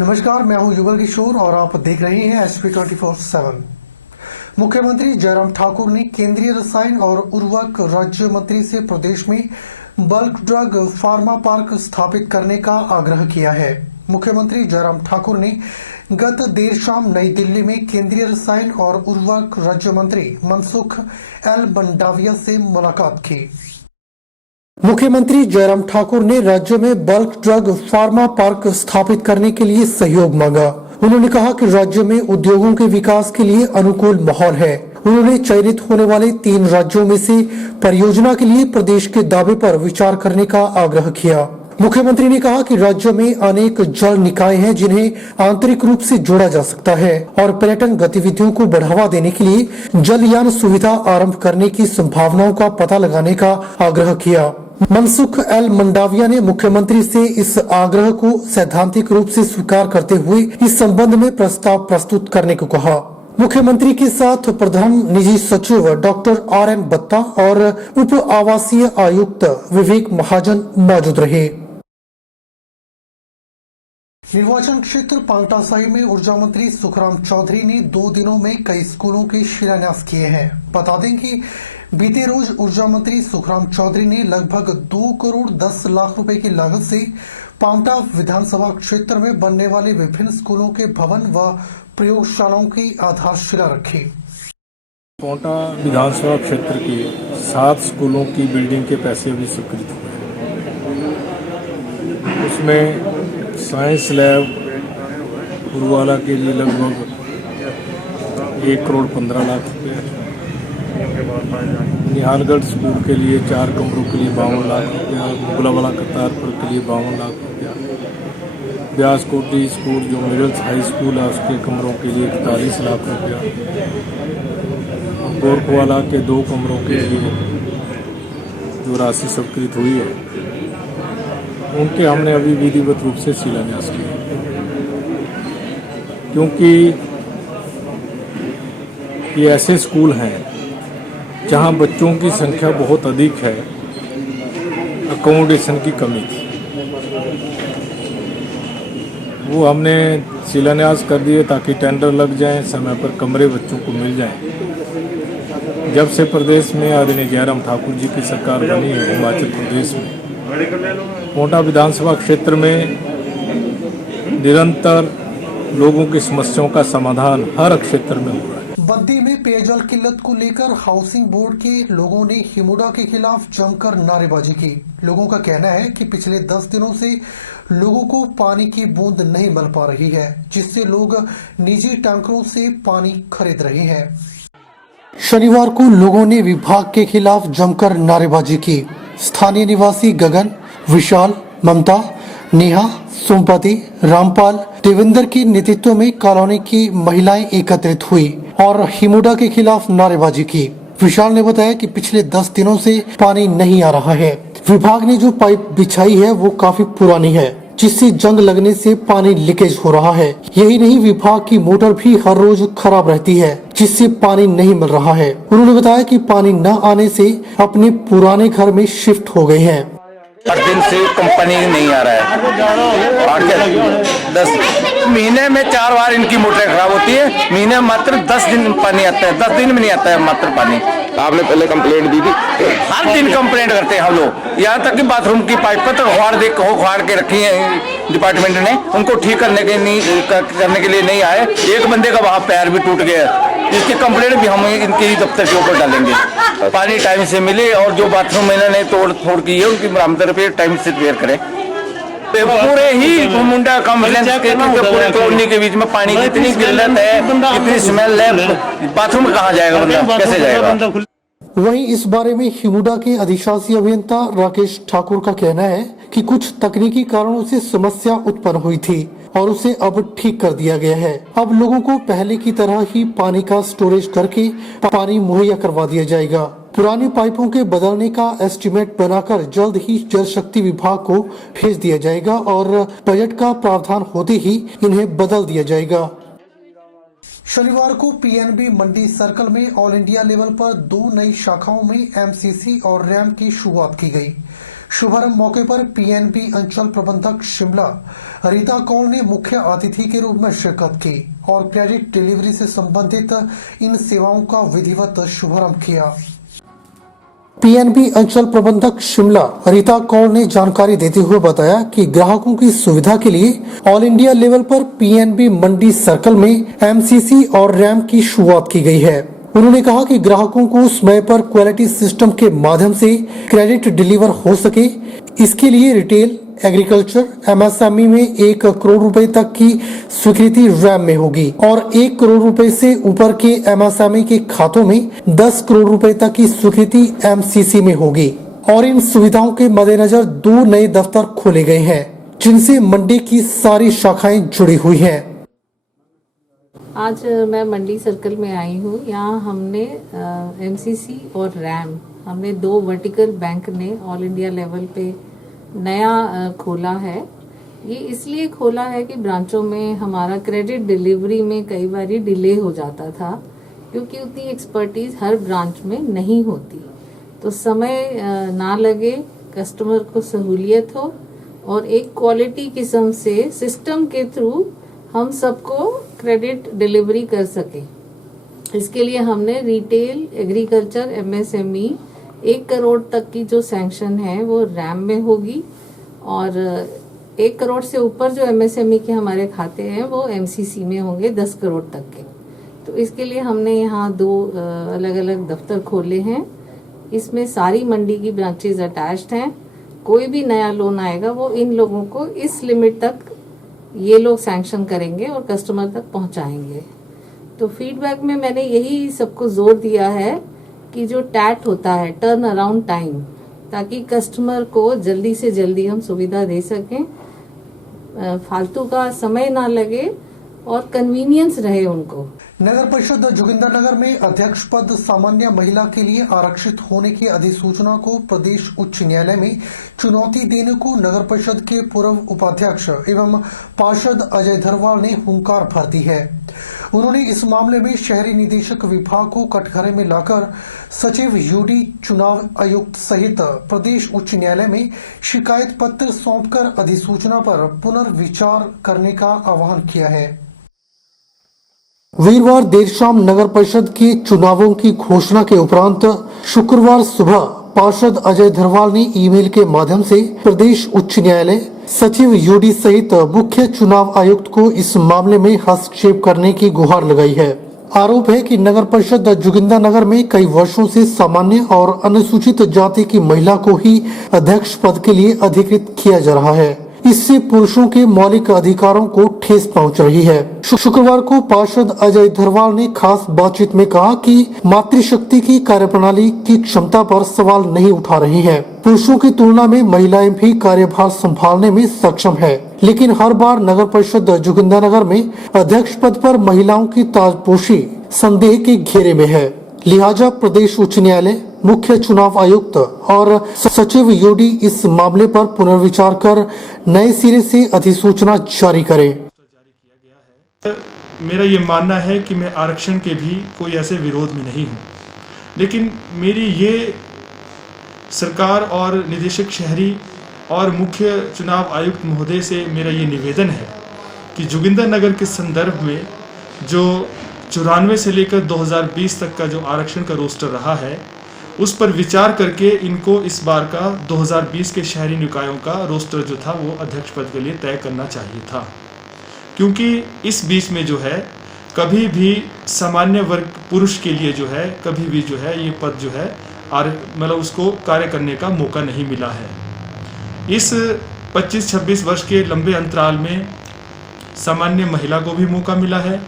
नमस्कार, मैं हूं युगल किशोर और आप देख रहे हैं SP24/7। मुख्यमंत्री जयराम ठाकुर ने केंद्रीय रसायन और उर्वरक राज्य मंत्री से प्रदेश में बल्क ड्रग फार्मा पार्क स्थापित करने का आग्रह किया है। मुख्यमंत्री जयराम ठाकुर ने गत देर शाम नई दिल्ली में केंद्रीय रसायन और उर्वरक राज्य मंत्री मनसुख एल मंडाविया से मुलाकात की। मुख्यमंत्री जयराम ठाकुर ने राज्य में बल्क ड्रग फार्मा पार्क स्थापित करने के लिए सहयोग मांगा। उन्होंने कहा कि राज्य में उद्योगों के विकास के लिए अनुकूल माहौल है। उन्होंने चयनित होने वाले 3 राज्यों में से परियोजना के लिए प्रदेश के दावे पर विचार करने का आग्रह किया। मुख्यमंत्री ने कहा कि राज्य में अनेक जल निकाय हैं जिन्हें आंतरिक रूप से जोड़ा जा सकता है और पर्यटन गतिविधियों को बढ़ावा देने के लिए जलयान सुविधा आरंभ करने की संभावनाओं का पता लगाने का आग्रह किया। मनसुख एल मंडाविया ने मुख्यमंत्री से इस आग्रह को सैद्धांतिक रूप से स्वीकार करते हुए इस संबंध में प्रस्ताव प्रस्तुत करने को कहा। मुख्यमंत्री के साथ प्रधान निजी सचिव डॉक्टर RN बत्ता और उप आवासीय आयुक्त विवेक महाजन मौजूद रहे। निर्वाचन क्षेत्र पांवटा साहिब में ऊर्जा मंत्री सुखराम चौधरी ने 2 दिनों में कई स्कूलों के शिलान्यास किए हैं। बता दें कि बीते रोज ऊर्जा मंत्री सुखराम चौधरी ने लगभग 2 करोड़ 10 लाख रुपए की लागत से पांवटा विधानसभा क्षेत्र में बनने वाले विभिन्न स्कूलों के भवन व प्रयोगशालाओं की आधारशिला रखी। पांवटा विधानसभा क्षेत्र के 7 स्कूलों की बिल्डिंग के पैसे भी स्वीकृत हुए। उसमें साइंस लैब पुरवाला के लिए लगभग 1 करोड़ 15 लाख रुपये, निहालगढ़ स्कूल के लिए 4 कमरों के लिए 52 लाख रुपया, मुगलावाला करतारपुर के लिए 52 लाख रुपया, व्यासकोटी स्कूल जो मिडिल हाई स्कूल है उसके कमरों के लिए 41 लाख रुपया, गोरखवाला के 2 कमरों के लिए जो राशि स्वीकृत हुई है उनके हमने अभी विधिवत रूप से शिलान्यास किया, क्योंकि ये ऐसे स्कूल हैं जहां बच्चों की संख्या बहुत अधिक है, अकोमोडेशन की कमी थी। वो हमने शिलान्यास कर दिए ताकि टेंडर लग जाएं, समय पर कमरे बच्चों को मिल जाएं। जब से प्रदेश में आदरणीय जयराम ठाकुर जी की सरकार बनी है हिमाचल प्रदेश में, पांवटा विधानसभा क्षेत्र में निरंतर लोगों की समस्याओं का समाधान हर क्षेत्र में हो रहा है। बद्दी में पेयजल किल्लत को लेकर हाउसिंग बोर्ड के लोगों ने हिमुडा के खिलाफ जमकर नारेबाजी की। लोगों का कहना है कि पिछले 10 दिनों से लोगों को पानी की बूंद नहीं मिल पा रही है, जिससे लोग निजी टैंकरों से पानी खरीद रहे हैं। शनिवार को लोगों ने विभाग के खिलाफ जमकर नारेबाजी की। स्थानीय निवासी गगन, विशाल, ममता, नेहा, सोमपति, रामपाल, देवेंद्र के नेतृत्व में कॉलोनी की महिलाएं एकत्रित हुई और हिमुडा के खिलाफ नारेबाजी की। विशाल ने बताया कि पिछले 10 दिनों से पानी नहीं आ रहा है। विभाग ने जो पाइप बिछाई है वो काफी पुरानी है, जिससे जंग लगने से पानी लीकेज हो रहा है। यही नहीं, विभाग की मोटर भी हर रोज खराब रहती है, जिससे पानी नहीं मिल रहा है। उन्होंने बताया कि पानी न आने से अपने पुराने घर में शिफ्ट हो गए हैं। 8 दिन से कंपनी नहीं आ रहा है। 10 महीने में 4 बार इनकी मोटरें खराब होती है। महीने में मात्र 10 दिन पानी आता है, 10 दिन में नहीं आता है मात्र पानी। आपने पहले कंप्लेंट दी थी? हर दिन कंप्लेंट करते हैं हम लोग, यहाँ तक कि बाथरूम की पाइप पर तक उखाड़ के रखी है डिपार्टमेंट ने। उनको ठीक करने के लिए नहीं आए। एक बंदे का वहाँ पैर भी टूट गया। इसकी कंप्लेंट भी हम इनके दफ्तर के ऊपर डालेंगे। पानी टाइम से मिले और जो बाथरूम इन्होंने तोड़ फोड़ की है उनकी बरामद पे टाइम से रिपेयर करें। पूरे ही मुंडा कॉम्प्लेक्स के पूरे कॉलोनी के बीच में पानी की इतनी किल्लत है, इतनी स्मेल है, बाथरूम में कहाँ जाएगा बंदा, कैसे जाएगा। वहीं इस बारे में हिमुडा के अधिशासी अभियंता राकेश ठाकुर का कहना है कि कुछ तकनीकी कारणों से समस्या उत्पन्न हुई थी और उसे अब ठीक कर दिया गया है। अब लोगों को पहले की तरह ही पानी का स्टोरेज करके पानी मुहैया करवा दिया जाएगा। पुरानी पाइपों के बदलने का एस्टीमेट बनाकर जल्द ही जल शक्ति विभाग को भेज दिया जाएगा और बजट का प्रावधान होते ही इन्हें बदल दिया जाएगा। शनिवार को PNB मंडी सर्कल में ऑल इंडिया लेवल पर 2 नई शाखाओं में MCC और रैम की शुरुआत की गई। शुभारंभ मौके पर पीएनबी अंचल प्रबंधक शिमला रीता कौल ने मुख्य अतिथि के रूप में शिरकत की और क्रेडिट डिलीवरी से संबंधित इन सेवाओं का विधिवत शुभारंभ किया। पीएनबी अंचल प्रबंधक शिमला रीता कौल ने जानकारी देते हुए बताया कि ग्राहकों की सुविधा के लिए ऑल इंडिया लेवल पर पीएनबी मंडी सर्कल में एमसीसी और रैम की शुरुआत की गई है। उन्होंने कहा कि ग्राहकों को समय पर क्वालिटी सिस्टम के माध्यम से क्रेडिट डिलीवर हो सके, इसके लिए रिटेल, एग्रीकल्चर, एमएसएमई में 1 करोड़ रुपए तक की स्वीकृति रैम में होगी और 1 करोड़ रुपए से ऊपर के एमएसएमई के खातों में 10 करोड़ रुपए तक की स्वीकृति एमसीसी में होगी। और इन सुविधाओं के मद्देनजर 2 नए दफ्तर खोले गए हैं, जिनसे मंडी की सारी शाखाएं जुड़ी हुई हैं। आज मैं मंडी सर्कल में आई हूँ। यहाँ हमने एमसीसी और रैम हमने 2 वर्टिकल बैंक ने ऑल इंडिया लेवल पे नया खोला है। ये इसलिए खोला है कि ब्रांचों में हमारा क्रेडिट डिलीवरी में कई बार डिले हो जाता था, क्योंकि उतनी एक्सपर्टीज हर ब्रांच में नहीं होती, तो समय ना लगे, कस्टमर को सहूलियत हो और एक क्वालिटी किस्म से सिस्टम के थ्रू हम सबको क्रेडिट डिलीवरी कर सके। इसके लिए हमने रिटेल, एग्रीकल्चर, एमएसएमई 1 करोड़ तक की जो सैंक्शन है वो रैम में होगी और 1 करोड़ से ऊपर जो एमएसएमई के हमारे खाते हैं वो एमसीसी में होंगे 10 करोड़ तक के। तो इसके लिए हमने यहाँ 2 अलग अलग दफ्तर खोले हैं। इसमें सारी मंडी की ब्रांचेज अटैच्ड हैं। कोई भी नया लोन आएगा वो इन लोगों को इस लिमिट तक ये लोग सैंक्शन करेंगे और कस्टमर तक पहुंचाएंगे। तो फीडबैक में मैंने यही सबको जोर दिया है कि जो टैट होता है, टर्न अराउंड टाइम, ताकि कस्टमर को जल्दी से जल्दी हम सुविधा दे सकें, फालतू का समय ना लगे और कन्वीनियंस रहे उनको। नगर परिषद जोगिंदरनगर में अध्यक्ष पद सामान्य महिला के लिए आरक्षित होने की अधिसूचना को प्रदेश उच्च न्यायालय में चुनौती देने को नगर परिषद के पूर्व उपाध्यक्ष एवं पार्षद अजय धरवाल ने हुंकार भर दी है। उन्होंने इस मामले में शहरी निदेशक विभाग को कटघरे में लाकर सचिव यूडी, चुनाव आयुक्त सहित प्रदेश उच्च न्यायालय में शिकायत पत्र सौंपकर अधिसूचना पर पुनर्विचार करने का आह्वान किया है। वीरवार देर शाम नगर परिषद के चुनावों की घोषणा के उपरांत शुक्रवार सुबह पार्षद अजय धरवाल ने ईमेल के माध्यम से प्रदेश उच्च न्यायालय, सचिव यूडी सहित मुख्य चुनाव आयुक्त को इस मामले में हस्तक्षेप करने की गुहार लगाई है। आरोप है कि नगर परिषद जोगिंदरनगर में कई वर्षों से सामान्य और अनुसूचित जाति की महिला को ही अध्यक्ष पद के लिए अधिकृत किया जा रहा है। इससे पुरुषों के मौलिक अधिकारों को ठेस पहुंच रही है। शुक्रवार को पार्षद अजय धरवाल ने खास बातचीत में कहा कि मातृशक्ति की कार्यप्रणाली की क्षमता पर सवाल नहीं उठा रही है। पुरुषों की तुलना में महिलाएं भी कार्यभार संभालने में सक्षम है, लेकिन हर बार नगर परिषद जोगिंदरनगर में अध्यक्ष पद पर महिलाओं की ताजपोशी संदेह के घेरे में है। लिहाजा प्रदेश उच्च न्यायालय, मुख्य चुनाव आयुक्त और सचिव यूडी इस मामले पर पुनर्विचार कर नए सिरे से अधिसूचना जारी करें। मेरा ये मानना है कि मैं आरक्षण के भी कोई ऐसे विरोध में नहीं हूँ, लेकिन मेरी ये सरकार और निदेशक शहरी और मुख्य चुनाव आयुक्त महोदय से मेरा ये निवेदन है कि जोगिंदरनगर के संदर्भ में जो 94 से लेकर 2020 तक का जो आरक्षण का रोस्टर रहा है, उस पर विचार करके इनको इस बार का 2020 के शहरी निकायों का रोस्टर जो था वो अध्यक्ष पद के लिए तय करना चाहिए था, क्योंकि इस बीच में जो है कभी भी सामान्य वर्ग पुरुष के लिए जो है कभी भी जो है ये पद जो है मतलब उसको कार्य करने का मौका नहीं मिला है। इस 25-26 वर्ष के लंबे अंतराल में सामान्य महिला को भी मौका मिला है,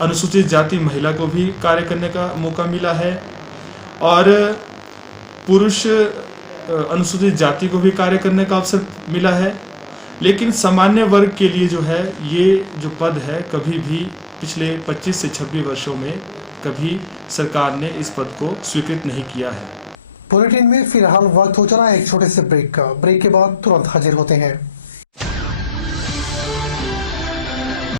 अनुसूचित जाति महिला को भी कार्य करने का मौका मिला है और पुरुष अनुसूचित जाति को भी कार्य करने का अवसर मिला है, लेकिन सामान्य वर्ग के लिए जो है ये जो पद है कभी भी पिछले 25 से 26 वर्षों में कभी सरकार ने इस पद को स्वीकृत नहीं किया है। बुलेटिन में फिलहाल वक्त हो चला एक छोटे से ब्रेक का। ब्रेक के बाद तुरंत हाजिर होते हैं।